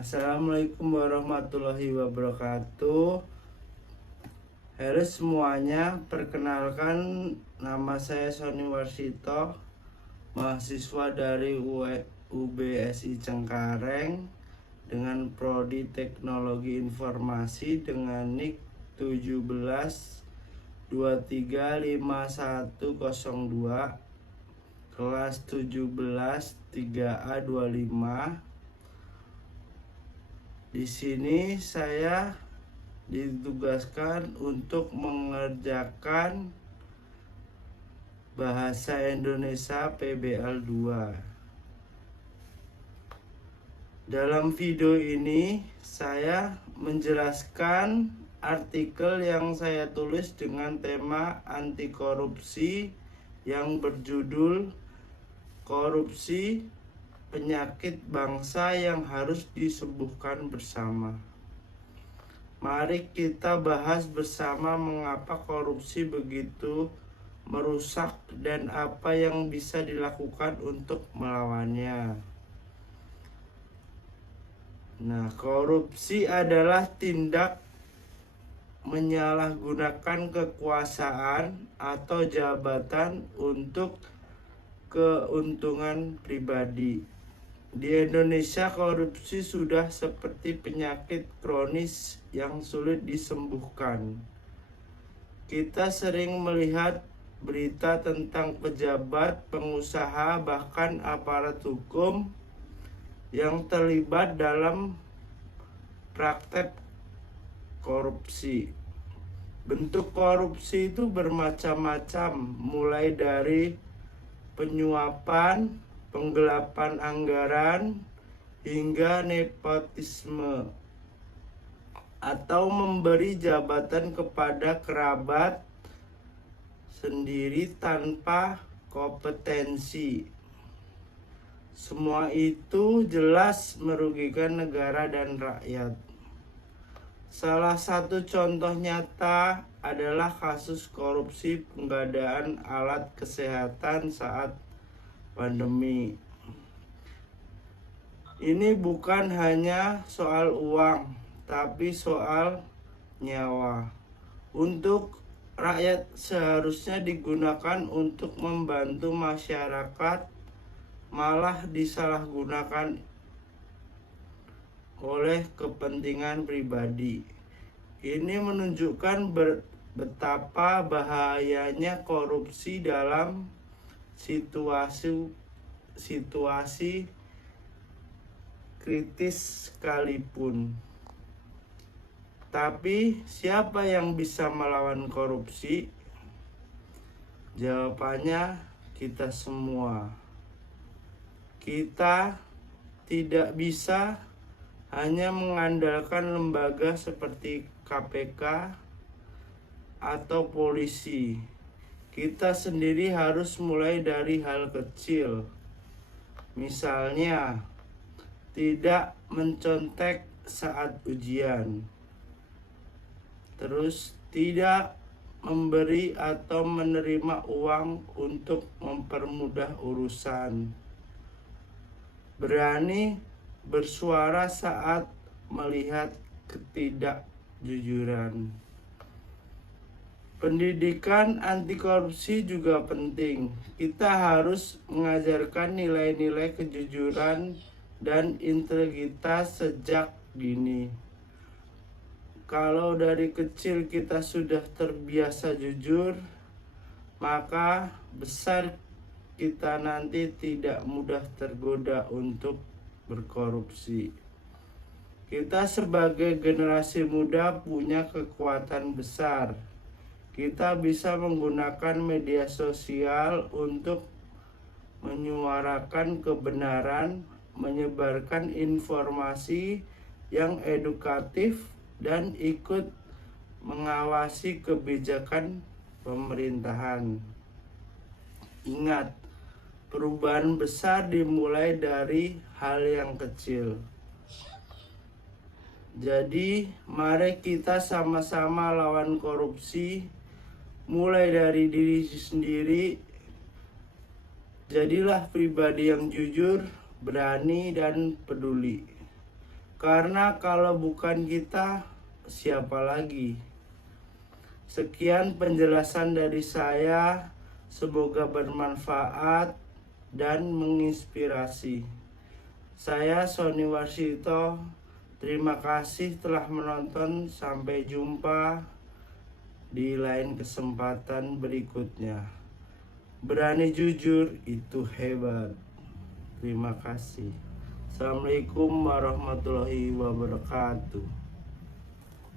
Assalamualaikum warahmatullahi wabarakatuh. Halo semuanya, perkenalkan nama saya Sony Warsito, mahasiswa dari UBSI Cengkareng dengan prodi Teknologi Informasi dengan NIK 17235102 kelas 17 3A25. Di sini saya ditugaskan untuk mengerjakan bahasa Indonesia PBL 2. Dalam video ini saya menjelaskan artikel yang saya tulis dengan tema anti korupsi yang berjudul Korupsi Penyakit Bangsa yang Harus Disembuhkan Bersama. Mari kita bahas bersama mengapa korupsi begitu merusak dan apa yang bisa dilakukan untuk melawannya. Nah, korupsi adalah tindak menyalahgunakan kekuasaan atau jabatan untuk keuntungan pribadi. Di Indonesia, korupsi sudah seperti penyakit kronis yang sulit disembuhkan. Kita sering melihat berita tentang pejabat, pengusaha, bahkan aparat hukum yang terlibat dalam praktek korupsi. Bentuk korupsi itu bermacam-macam, mulai dari penyuapan, penggelapan anggaran, hingga nepotisme atau memberi jabatan kepada kerabat sendiri tanpa kompetensi. Semua itu jelas merugikan negara dan rakyat. Salah satu contoh nyata adalah kasus korupsi pengadaan alat kesehatan saat pandemi. Ini bukan hanya soal uang, tapi soal nyawa. Untuk rakyat seharusnya digunakan untuk membantu masyarakat, malah disalahgunakan oleh kepentingan pribadi. Ini menunjukkan betapa bahayanya korupsi dalam situasi kritis sekalipun. Tapi siapa yang bisa melawan korupsi? Jawabannya kita semua. Kita tidak bisa hanya mengandalkan lembaga seperti KPK atau polisi. Kita sendiri harus mulai dari hal kecil. Misalnya, tidak mencontek saat ujian. Terus, tidak memberi atau menerima uang untuk mempermudah urusan. Berani bersuara saat melihat ketidakjujuran. Pendidikan anti korupsi juga penting. Kita harus mengajarkan nilai-nilai kejujuran dan integritas sejak dini. Kalau dari kecil kita sudah terbiasa jujur, maka besar kita nanti tidak mudah tergoda untuk berkorupsi. Kita sebagai generasi muda punya kekuatan besar. Kita bisa menggunakan media sosial untuk menyuarakan kebenaran, menyebarkan informasi yang edukatif, dan ikut mengawasi kebijakan pemerintahan. Ingat, perubahan besar dimulai dari hal yang kecil. Jadi, mari kita sama-sama lawan korupsi, mulai dari diri sendiri. Jadilah pribadi yang jujur, berani, dan peduli. Karena kalau bukan kita, siapa lagi? Sekian penjelasan dari saya. Semoga bermanfaat dan menginspirasi. Saya Sony Warsito. Terima kasih telah menonton. Sampai jumpa di lain kesempatan berikutnya. Berani jujur itu hebat. Terima kasih. Assalamualaikum warahmatullahi wabarakatuh.